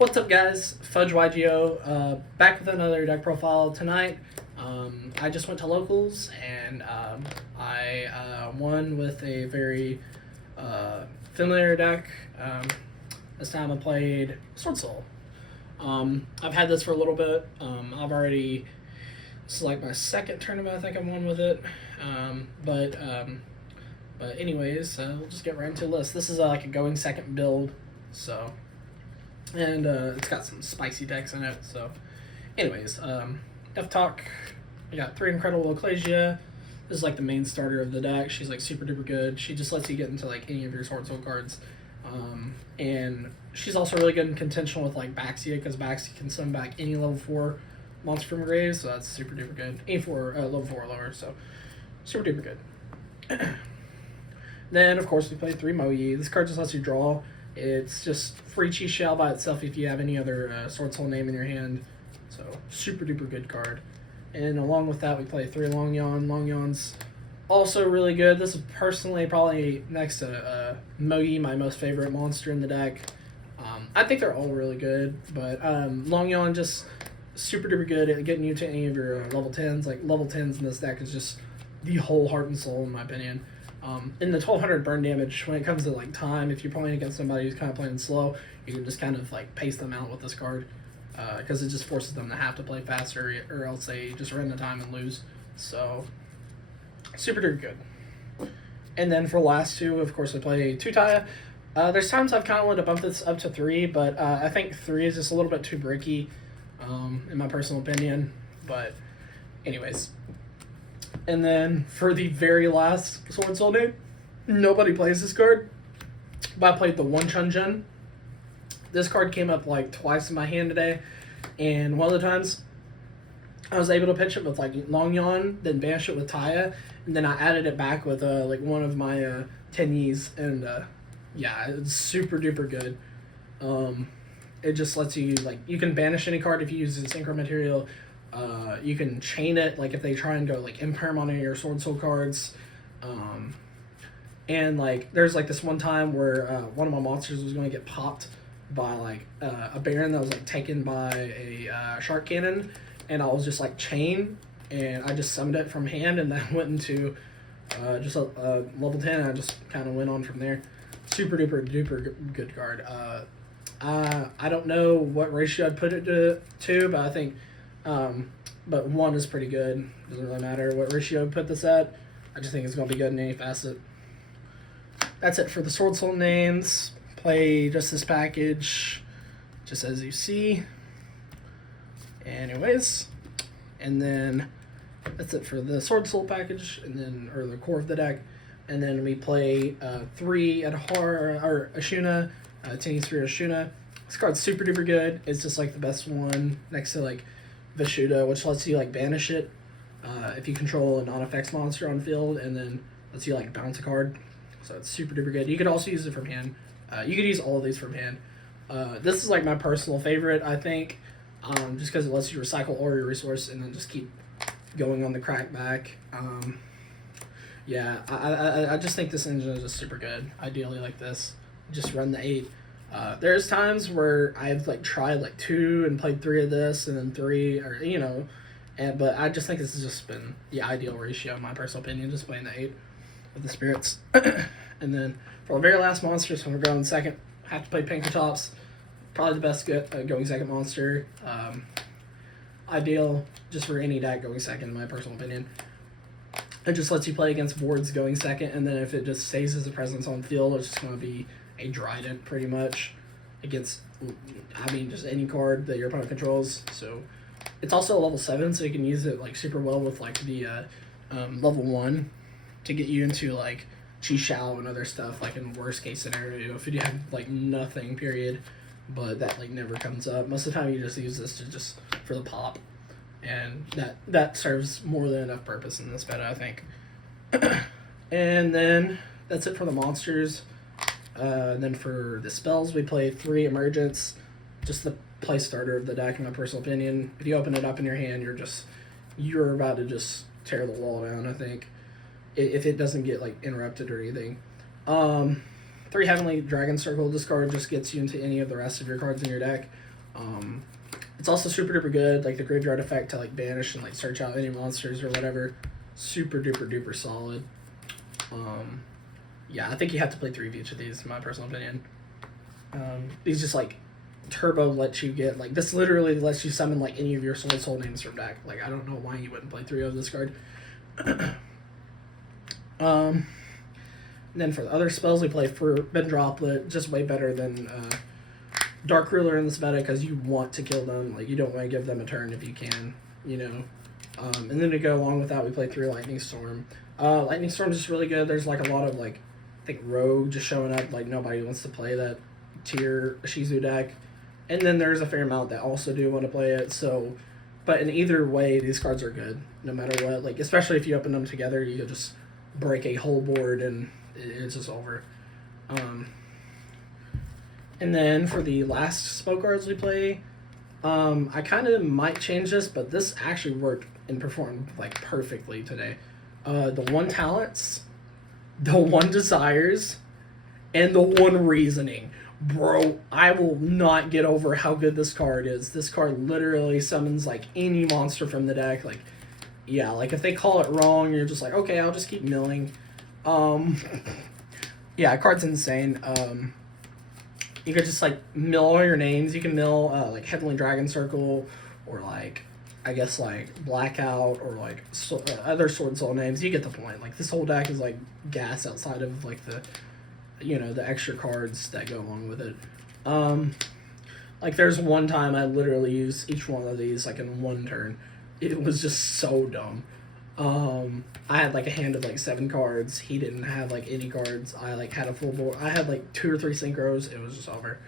What's up, guys? Fudge YGO, back with another deck profile tonight. I just went to locals and I won with a very familiar deck. This time I played Swordsoul. I've had this for a little bit. This is like my second tournament I think I won with it. But anyways, we'll just get right into the list. This is like a going second build, so. And it's got some spicy decks in it. So, anyways, F-Talk. I got 3 Incredible Ecclesia. This is like the main starter of the deck. She's like super duper good. She just lets you get into like any of your Swordsoul cards. And she's also really good in contention with like Baxia, because Baxia can summon back any level 4 monster from grave. So that's super duper good. Any level 4 or lower. So super duper good. Then of course we play 3 Mogi. This card just lets you draw. It's just free Chi Shell by itself if you have any other Swordsoul name in your hand. So, super duper good card. And along with that, we play 3 Long Yawn. Long Yawn's also really good. This is personally probably next to Mogi, my most favorite monster in the deck. I think they're all really good, but Long Yawn just super duper good at getting you to any of your level 10s. Like, level 10s in this deck is just the whole heart and soul, in my opinion. In the 1200 burn damage, when it comes to like time, if you're playing against somebody who's kind of playing slow, you can just kind of like pace them out with this card, because it just forces them to have to play faster, or else they just run the time and lose. So super duper good. And then for the last 2, of course, we play 2 Taya. There's times I've kind of wanted to bump this up to 3, but I think 3 is just a little bit too bricky, in my personal opinion. But anyways. And then for the very last Swordsoul name, nobody plays this card, but I played the 1 Chun-Jun. This card came up like twice in my hand today, and one of the times I was able to pitch it with like Long Yawn, then banish it with Taya, and then I added it back with like one of my Tenyis, and yeah, it's super duper good. It just lets you, like, you can banish any card if you use the synchro material. You can chain it, like if they try and go like imperm on any of your Swordsoul cards. And like there's like this one time where one of my monsters was going to get popped by like a Baron that was like taken by a shark cannon, and I was just like chain, and I just summoned it from hand, and then went into just a level 10, and I just kind of went on from there. Super duper duper good card. I don't know what ratio I'd put it to, but I think but 1 is pretty good. Doesn't really matter what ratio I put this at. I just think it's going to be good in any facet. That's it for the Swordsoul names. Play just this package, just as you see. Anyways, and then that's it for the Swordsoul package, and then, or the core of the deck. And then we play 3 Adhar, or Ashuna, Tenyi 3 Ashuna. This card's super duper good. It's just like the best one next to like Vishuda, which lets you like banish it if you control a non-effects monster on field, and then lets you like bounce a card. So it's super duper good. You could also use it from hand. You could use all of these from hand. This is like my personal favorite, I think, just because it lets you recycle all your resource and then just keep going on the crackback. Yeah, I just think this engine is just super good. Ideally like this, just run the 8. There's times where I've like tried like 2 and played 3 of this, and then 3, or you know, but I just think this has just been the ideal ratio in my personal opinion, just playing the 8 with the spirits. And then for the very last monster, so we're going second, have to play Pinkertops. Probably the best going second monster. Ideal just for any deck going second, in my personal opinion. It just lets you play against boards going second, and then if it just stays as a presence on field, it's just going to be a Trident pretty much against, I mean, just any card that your opponent controls. So it's also a level 7, so you can use it like super well with like the level 1 to get you into like Chi Shao and other stuff, like in worst case scenario if you have like nothing, period. But that like never comes up. Most of the time you just use this to just for the pop, and that serves more than enough purpose in this meta, I think. And then that's it for the monsters. And then for the spells, we play 3 Emergence, just the play starter of the deck, in my personal opinion. If you open it up in your hand, you're about to just tear the wall down, I think, if it doesn't get like interrupted or anything. 3 Heavenly Dragon Circle. This card just gets you into any of the rest of your cards in your deck. It's also super duper good, like the graveyard effect to like banish and like search out any monsters or whatever. Super duper duper solid. Yeah, I think you have to play 3 of each of these, in my personal opinion. These just like turbo lets you get like this literally lets you summon like any of your Swordsoul names from deck. Like I don't know why you wouldn't play 3 of this card. And then for the other spells, we play Forbidden Droplet, just way better than Dark Ruler in this meta because you want to kill them. Like you don't want to give them a turn if you can, you know. And then to go along with that, we play 3 Lightning Storm. Lightning Storm is just really good. There's like a lot of like I think Rogue just showing up. Like nobody wants to play that tier Shizu deck. And then there's a fair amount that also do want to play it. So, but in either way, these cards are good no matter what. Like especially if you open them together, you just break a whole board and it's just over. And then for the last spell cards we play, I kind of might change this, but this actually worked and performed like perfectly today. The 1 Talents, the 1 Desires, and the 1 Reasoning. Bro, I will not get over how good this card is. This card literally summons like any monster from the deck. Like, yeah, like if they call it wrong, you're just like, okay, I'll just keep milling. Yeah, card's insane. You could just like mill all your names. You can mill like Heavenly Dragon Circle, or like I guess like Blackout, or like other Swordsoul names. You get the point. Like this whole deck is like gas outside of like the the extra cards that go along with it. Like there's one time I literally used each one of these like in 1 turn. It was just so dumb. I had like a hand of like 7 cards. He didn't have like any cards. I like had a full board. I had like 2 or 3 synchros. It was just over.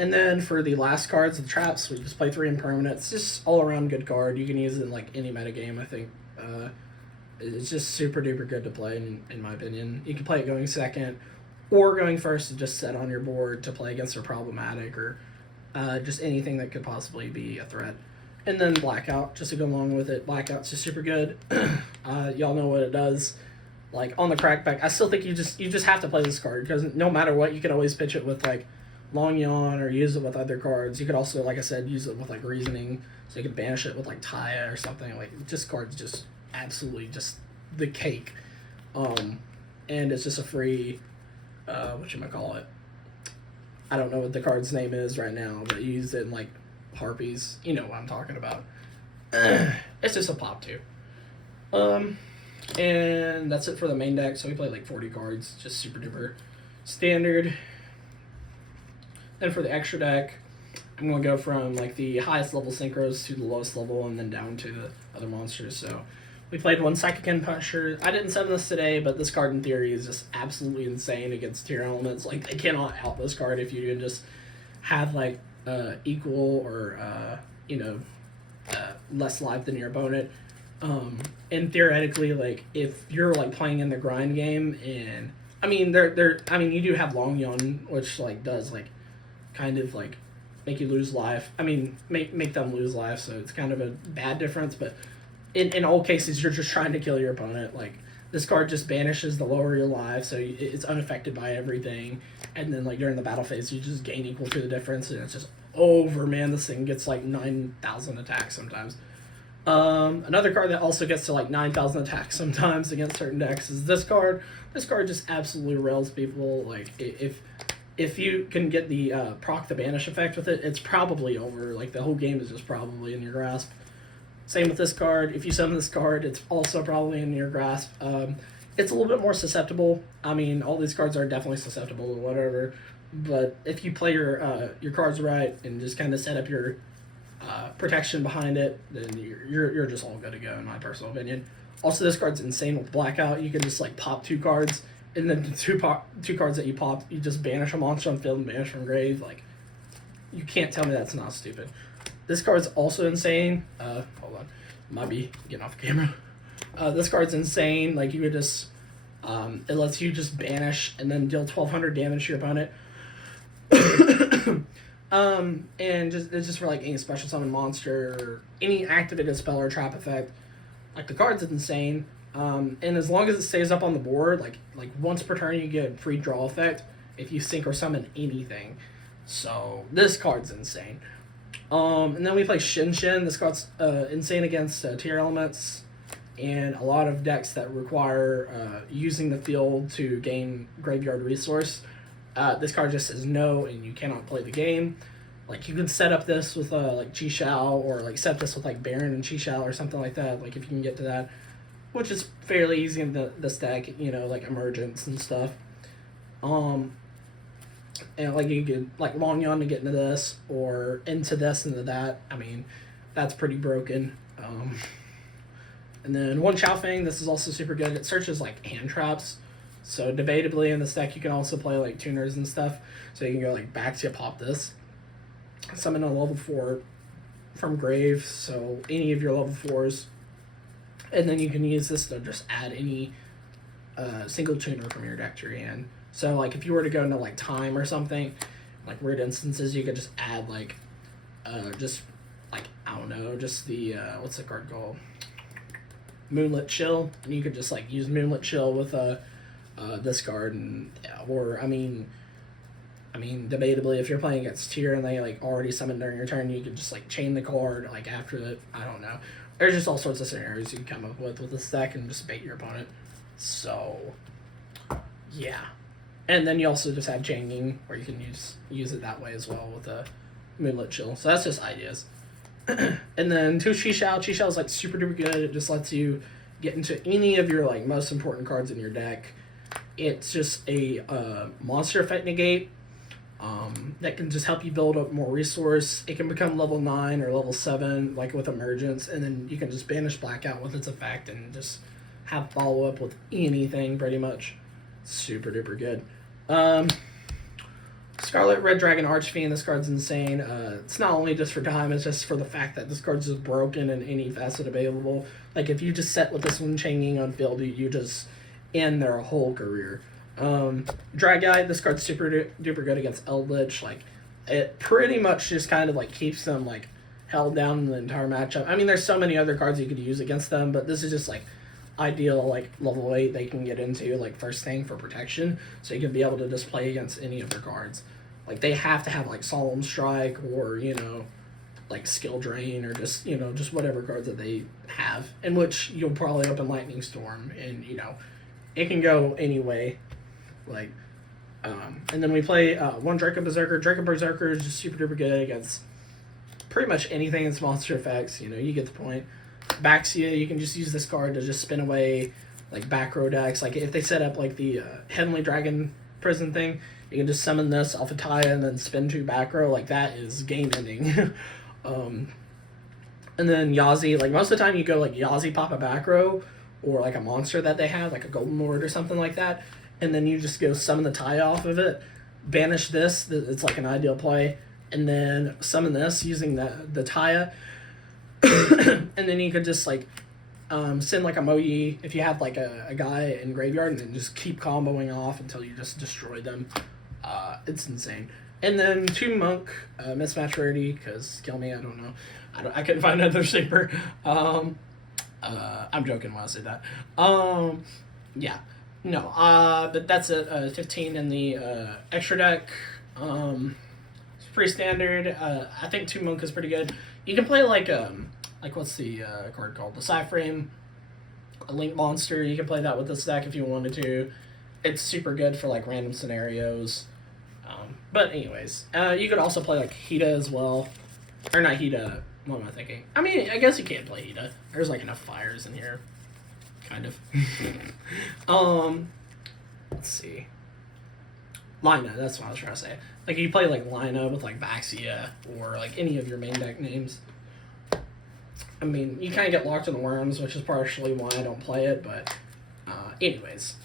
And then for the last cards, the traps, we just play 3 impermanents. It's just all around good card. You can use it in like any metagame, I think. It's just super duper good to play in my opinion. You can play it going second or going first to just set on your board to play against a problematic or just anything that could possibly be a threat. And then Blackout, just to go along with it. Blackout's just super good. Y'all know what it does. Like on the crackback, I still think you just have to play this card because no matter what, you can always pitch it with like Long Yawn or use it with other cards. You could also, like I said, use it with like Reasoning, so you could banish it with like Taya or something. Like just cards just absolutely just the cake. And it's just a free whatchamacallit. I don't know what the card's name is right now, but you use it in like Harpies. You know what I'm talking about. It's just a pop too. And that's it for the main deck. So we play like 40 cards, just super duper standard. Then for the extra deck, I'm going to go from like the highest level synchros to the lowest level and then down to the other monsters. So we played 1 Psychic End Punisher. I didn't summon this today, but this card in theory is just absolutely insane against tier elements. Like they cannot out this card if you can just have like equal or less life than your opponent. And theoretically, like if you're like playing in the grind game, and I mean you do have Long Yawn, which like does like kind of like make you lose life. I mean make them lose life, so it's kind of a bad difference, but in all cases you're just trying to kill your opponent. Like this card just banishes the lower your life, so it's unaffected by everything, and then like during the battle phase you just gain equal to the difference, and it's just over, man. This thing gets like 9,000 attacks sometimes. Another card that also gets to like 9,000 attacks sometimes against certain decks is this card. This card just absolutely rails people. Like if you can get the proc the banish effect with it, it's probably over. Like the whole game is just probably in your grasp. Same with this card. If you summon this card, it's also probably in your grasp. It's a little bit more susceptible. I mean, all these cards are definitely susceptible or whatever. But if you play your cards right and just kind of set up your protection behind it, then you're just all good to go, in my personal opinion. Also, this card's insane with Blackout. You can just like pop 2 cards, and then the two cards that you popped, you just banish a monster on field and banish from grave. Like, you can't tell me that's not stupid. This card's also insane. Hold on, might be getting off camera. This card's insane. Like you would just, it lets you just banish and then deal 1,200 damage to your opponent. And it's just for like any special summon monster or any activated spell or trap effect. Like the card's insane. And as long as it stays up on the board, like once per turn you get a free draw effect, if you sync or summon anything. So this card's insane. And then we play Shin Shin. This card's insane against tier elements and a lot of decks that require using the field to gain graveyard resource. This card just says no, and you cannot play the game. Like, you can set up this with like Chi Shao, or like set this with like Baron and Chi Shao or something like that. Like, if you can get to that, which is fairly easy in this deck, you know, like Emergence and stuff. And like you could like Long Yon to get into this, or into this, into that. I mean, that's pretty broken. And then One Chao Feng, this is also super good. It searches like hand traps. So debatably in this deck you can also play like tuners and stuff. So you can go like Baxia, pop this. Summon a level 4 from grave, so any of your level 4s. And then you can use this to just add any single tuner from your deck to your hand. So like if you were to go into like time or something, like weird instances, you could just add like just like, I don't know, just the what's the card called? Moonlit Chill. And you could just like use Moonlit Chill with this card, and or I mean debatably if you're playing against tier and they like already summoned during your turn, you could just like chain the card like after the, I don't know. There's just all sorts of scenarios you can come up with this deck and just bait your opponent. So yeah. And then you also just have Changing, where you can use it that way as well with a Moonlit Chill. So that's just ideas. And then two Chi Shao. Chi Shao is like super duper good. It just lets you get into any of your like most important cards in your deck. It's just a monster effect negate that can just help you build up more resource. It can become level 9 or level 7 like with Emergence, and then you can just banish Blackout with its effect and just have follow up with anything pretty much. Super duper good. Scarlet Red Dragon Archfiend, this card's insane. It's not only just for time, it's just for the fact that this card's just broken in any facet available. Like, if you just set with this one changing on field, you just end their whole career. Dragite, this card's super duper good against Eldritch. Like, it pretty much just kind of like keeps them like held down in the entire matchup. I mean, there's so many other cards you could use against them, but this is just like ideal, like level 8 they can get into like first thing for protection, so you can be able to just play against any of their cards. Like, they have to have like Solemn Strike, or you know, like Skill Drain, or just, you know, just whatever cards that they have, in which you'll probably open Lightning Storm, and you know, it can go any way. Like, and then we play one Draco Berserker. Draco Berserker is just super duper good against pretty much anything in monster effects. You know, you get the point. Baxia, you can just use this card to just spin away like back row decks. Like, if they set up like the Heavenly Dragon prison thing, you can just summon this off of Taya and then spin 2 back row. Like, that is game ending. And then Yazi, like most of the time you go like Yazi, pop a back row, or like a monster that they have, like a Golden Lord or something like that, and then you just go summon the Taya off of it, banish this, it's like an ideal play, and then summon this using the Taya. And then you could just like send like a Moyi if you have like a guy in graveyard, and then just keep comboing off until you just destroy them. It's insane. And then 2 Monk, mismatch rarity, because kill me, I don't know. I couldn't find another shaper. I'm joking when I say that. Yeah. No, but that's it. 15 in the extra deck. It's pretty standard. I think 2 Monk is pretty good. You can play like what's the card called? The Psyframe, a Link Monster. You can play that with this deck if you wanted to. It's super good for like random scenarios. But anyways, you could also play like Hida as well. Or not Hida, what am I thinking? I mean, I guess you can play Hida. There's like enough fires in here. Kind of. Let's see. Lina, that's what I was trying to say. Like, you play like Lina with like Baxia, or like any of your main deck names. I mean, you kind of get locked in the worms, which is partially why I don't play it, but anyways.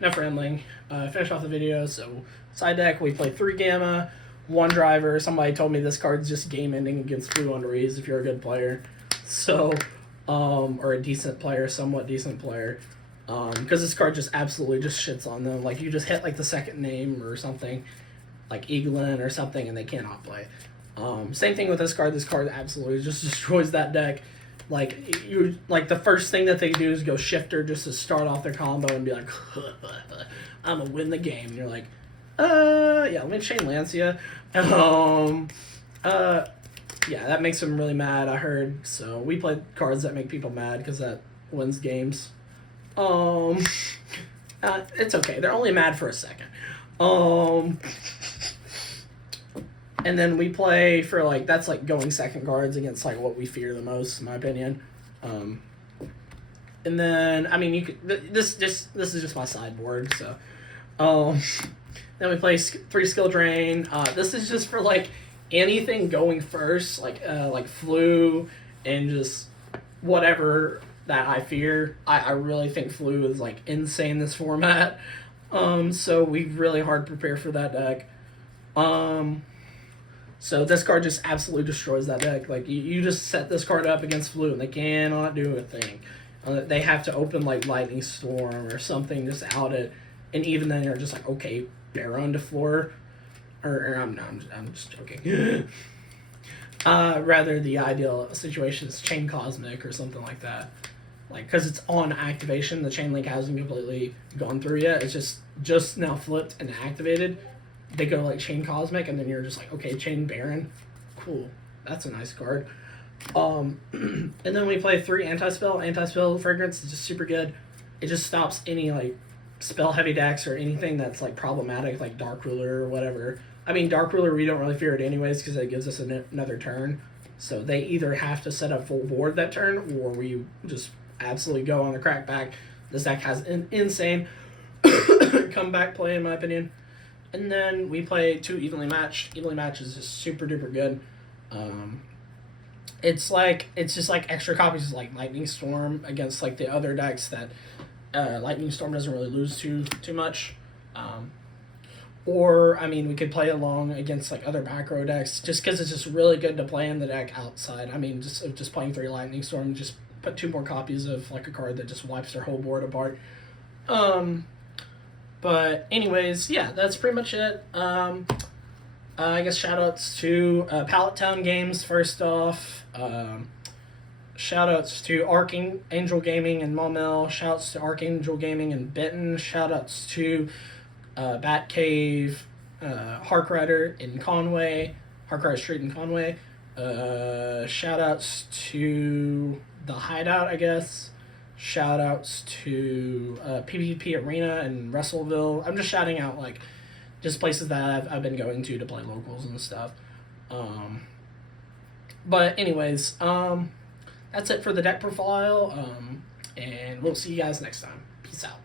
Enough rambling. Finish off the video. So, side deck, we play 3 Gamma, 1 Driver. Somebody told me this card's just game ending against Blue Unrees if you're a good player. So, or a decent player, somewhat decent player. Because this card just absolutely just shits on them. Like, you just hit like the second name or something, like Eaglin or something, and they cannot play. Same thing with this card. This card absolutely just destroys that deck. Like, you, like the first thing that they do is go Shifter just to start off their combo and be like, I'm gonna win the game. And you're like, Yeah, let me chain Lancia. Yeah, that makes him really mad, I heard. So we play cards that make people mad because that wins games. It's okay. They're only mad for a second. And then we play for like that's like going second cards against like what we fear the most, in my opinion. And then I mean you could this is just my sideboard, so. Then we play 3 skill drain. This is just for like anything going first, like flu and just whatever that I fear. I really think flu is like insane this format. So we really hard prepare for that deck. So this card just absolutely destroys that deck. Like you just set this card up against flu and they cannot do a thing. They have to open like Lightning Storm or something just out it, and even then you're just like, okay, Baron to floor, or I'm just joking. Rather the ideal situation is Chain Cosmic or something like that. Like, because it's on activation, the chain link hasn't completely gone through yet. It's just now flipped and activated. They go like Chain Cosmic, and then you're just like, okay, Chain Baron, cool, that's a nice card. And then we play 3 Anti-Spell. Anti-Spell Fragrance is just super good. It just stops any like spell heavy decks or anything that's like problematic, like Dark Ruler or whatever. I mean, Dark Ruler, we don't really fear it anyways because it gives us another turn. So they either have to set up full board that turn, or we just absolutely go on the crackback. This deck has an insane comeback play, in my opinion. And then we play 2 Evenly Matched. Evenly Matched is just super duper good. It's just like extra copies of like Lightning Storm against like the other decks that Lightning Storm doesn't really lose too much. Or, I mean, we could play along against like other back row decks just because it's just really good to play in the deck outside. I mean, just playing 3 Lightning Storm, just put 2 more copies of like a card that just wipes their whole board apart. But anyways, yeah, that's pretty much it. I guess shoutouts to Pallet Town Games first off. Shoutouts to Archangel Gaming and Maumelle. Shoutouts to Archangel Gaming and Benton. Shoutouts to Batcave, Harkrider in Conway, Harkrider Street in Conway. Shoutouts to The Hideout, I guess. Shoutouts to PvP Arena in Russellville. I'm just shouting out like just places that I've been going to play locals and stuff. But anyways, that's it for the deck profile. And we'll see you guys next time. Peace out.